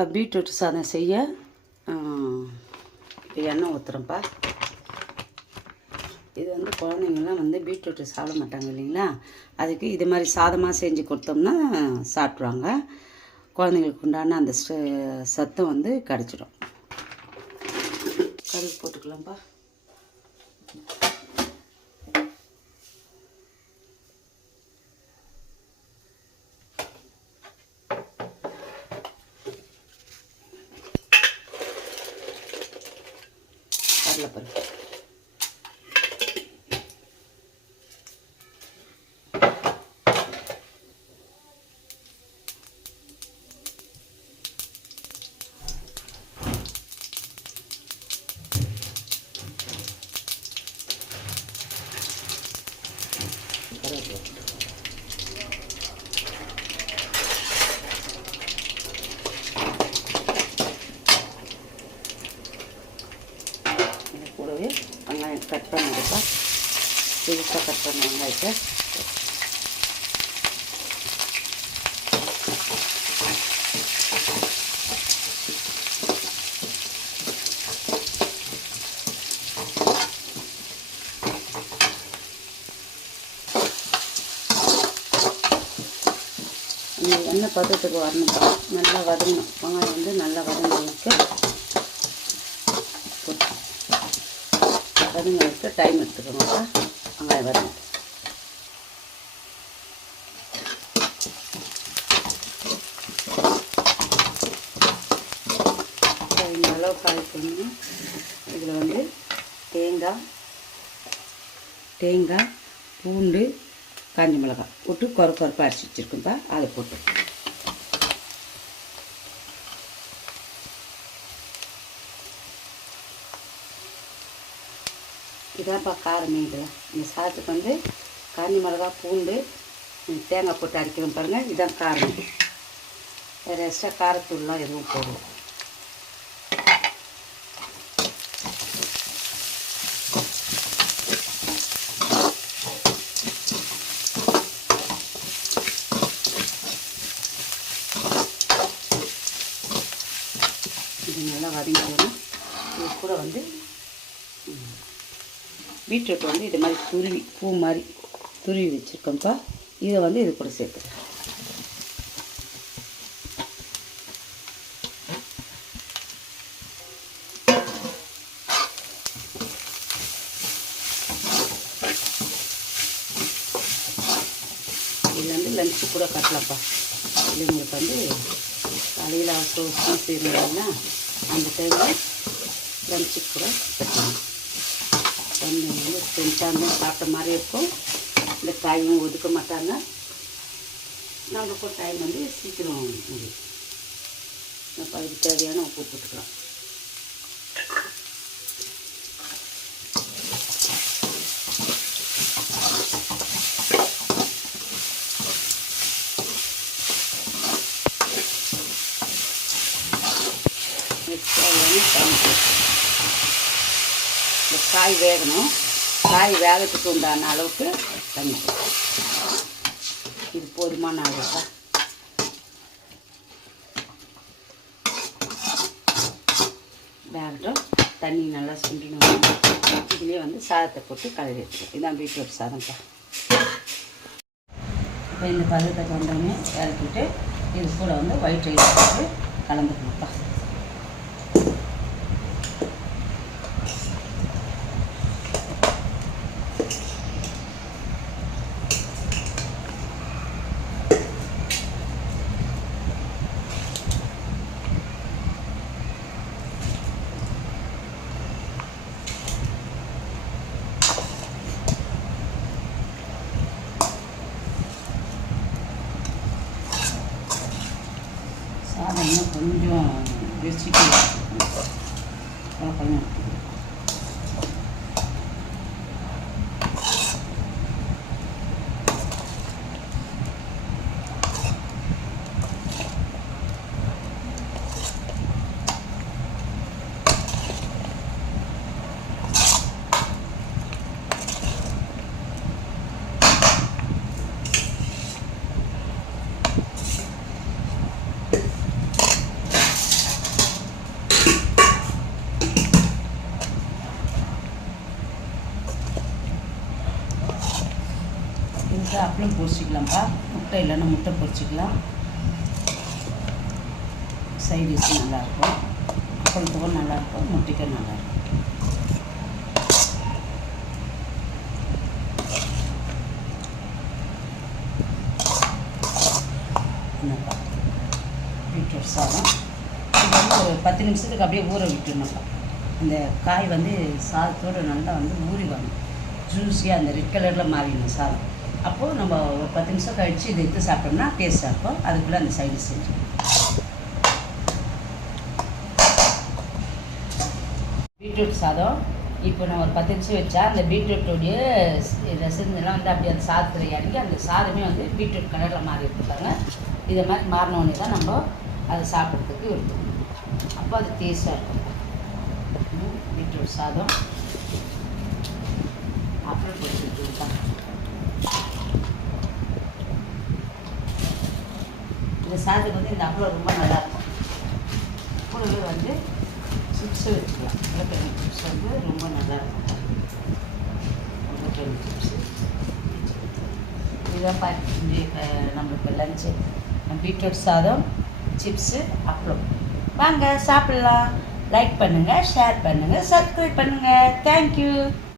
இப்போ பீட்ரூட் சாதம் செய்ய இப்போ எண்ணெய் ஊற்றுறோம்ப்பா. இது வந்து குழந்தைங்கள்லாம் வந்து பீட்ரூட்டு சாப்பிட மாட்டாங்க இல்லைங்களா, அதுக்கு இது மாதிரி சாதமாக செஞ்சு கொடுத்தோம்னா சாப்பிட்ருவாங்க. குழந்தைங்களுக்கு உண்டான அந்த சத்தம் வந்து கிடச்சிடும். கடுகு போட்டுக்கலாம்ப்பா. கடலைப்பருப்பு, கூடவே வெங்காயம் கட் பண்ணிடுப்பா. புதுசாக கட் பண்ண வெங்காயத்தை எண்ணெய் பதத்துக்கு வரணும்ப்பா. நல்லா வதங்கணும். வெங்காயம் வந்து நல்லா வதங்களுக்கு டைம் எடுத்துக்கணும்ப்பா. வெங்காயம் வதங்க இந்த அளவு காய் பண்ணணும். இதில் வந்து தேங்காய் பூண்டு காஞ்ச மிளகாய் போட்டு கொரப்பாக அரைச்சி வச்சுருக்கோம்ப்பா. அதை போட்டு இதான்ப்பா காரமே. இது இந்த சாதத்துக்கு வந்து காஞ்ச மிளகாய் பூண்டு தேங்காய் போட்டு அரைக்கணும் பாருங்கள். இதுதான் காரம். வேறு எக்ஸ்ட்ரா காரத்தூள்லாம் எதுவும் போடுவோம். இது நல்லா வதங்கிக்கணும். இது கூட வந்து பீட்ரூட் வந்து இது மாதிரி பூ மாதிரி துருவி வச்சுருக்கோம்ப்பா. இதை வந்து இது கூட சேர்த்துக்கிறேன். இது வந்து லஞ்சு கூட கட்டலாம்ப்பா. பிள்ளைங்களுக்கு வந்து காலையில் அவசரம் செய்யணும்னா அந்த டைமில் லஞ்சுக்கு கூட கட்டலாம். குழந்தைங்க வந்து செஞ்சாங்க சாப்பிட்ட மாதிரி இருக்கும். இந்த காயும் ஒதுக்க மாட்டாங்க. நம்மளுக்கும் டைம் வந்து சீக்கிரம் முடியும். அப்போ அதுக்கு தேவையான உப்பு போட்டுக்கலாம். இந்த காய் வேகணும். காய் வேகத்துக்கு உண்டான அளவுக்கு தண்ணி. இது போதுமான அளவுக்கா. வேகட்டும். தண்ணி நல்லா சுண்டணும். இதுலேயே வந்து சாதத்தை போட்டு கலரி வச்சுக்கணும். இதுதான் பீட்ரூட் சாதம்ப்பா. இப்போ இந்த பதத்துக்கு வந்தோடனே இறக்கிட்டு இது கூட வந்து ஒயிட் ரைஸ் போட்டு கலந்துக்கணும்ப்பா. சாதம் இன்னும் கொஞ்சம் ரெசிபி கொஞ்சம் அப்பளம் பொரிச்சிக்கலாம்ப்பா. முட்டை இல்லைன்னா முட்டை பொரிச்சிக்கலாம். சைட் டிஷ்ஷு நல்லாயிருக்கும். அப்பளத்துக்கும் நல்லாயிருக்கும், முட்டைக்கும் நல்லாயிருக்கும். என்னப்பா பீட்ரூட் சாதம் இது வந்து ஒரு 10 நிமிஷத்துக்கு அப்படியே ஊற விட்டுருணும்ப்பா. இந்த காய் வந்து சாதத்தோடு நல்லா வந்து ஊறி வரும், ஜூஸியாக அந்த ரெட் கலரில் மாறிடணும் சாதம். அப்போது நம்ம ஒரு 10 நிமிஷம் கழித்து இதை எடுத்து சாப்பிட்டோம்னா டேஸ்ட்டாக இருக்கும். அதுக்குள்ளே அந்த சைடு செஞ்சு பீட்ரூட் சாதம். இப்போ நான் ஒரு 10 நிமிஷம் வச்சா அந்த பீட்ரூட்டோடைய ரசங்கள்லாம் வந்து அப்படியே அந்த சாதத்தில் இறங்கி அந்த சாதமே வந்து பீட்ரூட் கலரில் மாறி இருக்காங்க. இதை மாதிரி மாறினோடனே தான் நம்ம அதை சாப்பிட்றதுக்கு இருக்கும். அப்போ அது டேஸ்ட்டாக இருக்கும். பீட்ரூட் சாதம் அப்புறம் பொரிச்சுட்டு இந்த சாதத்துக்கு வந்து இந்த அப்பளம் ரொம்ப நல்லாயிருக்கும். கூடவே வந்து சிப்ஸு வச்சுக்கலாம். உருளைக்கிழங்கு சிப்ஸ் வந்து ரொம்ப நல்லாயிருக்கும். உருளைக்கிழங்கு சிப்ஸு இதுதான் பார்த்து நம்மளுக்கு லஞ்சு. பீட்ரூட் சாதம், சிப்ஸு, அப்பளம். வாங்க சாப்பிட்லாம். லைக் பண்ணுங்கள், ஷேர் பண்ணுங்கள், சப்ஸ்கிரைப் பண்ணுங்கள். தேங்க்யூ.